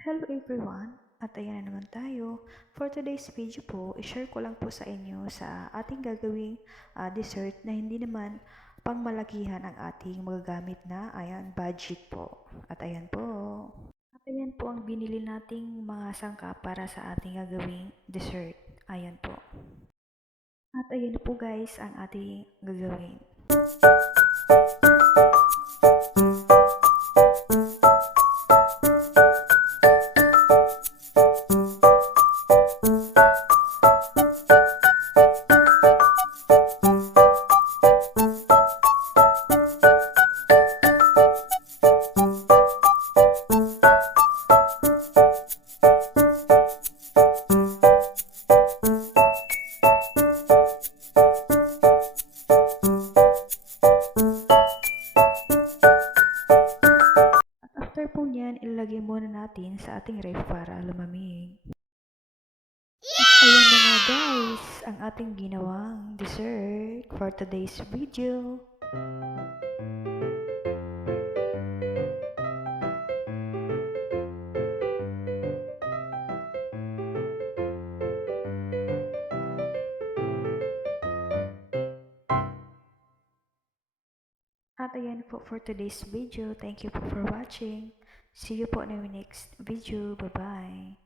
Hello everyone! At ayan na naman tayo. For today's video po, i-share ko lang po sa inyo sa ating gagawing dessert na hindi naman pangmalakihan ang ating magagamit na budget po. At ayan po. At ayan po ang binili nating mga sangkap para sa ating gagawing dessert. Ayan po. At ayan po guys ang ating gagawin. After po niyan, ilalagay muna natin sa ating ref para lumamig. At ayan na nga guys, ang ating ginawang dessert for today's video. At ayan po for today's video. Thank you po for watching. See you po in our next video. Bye-bye.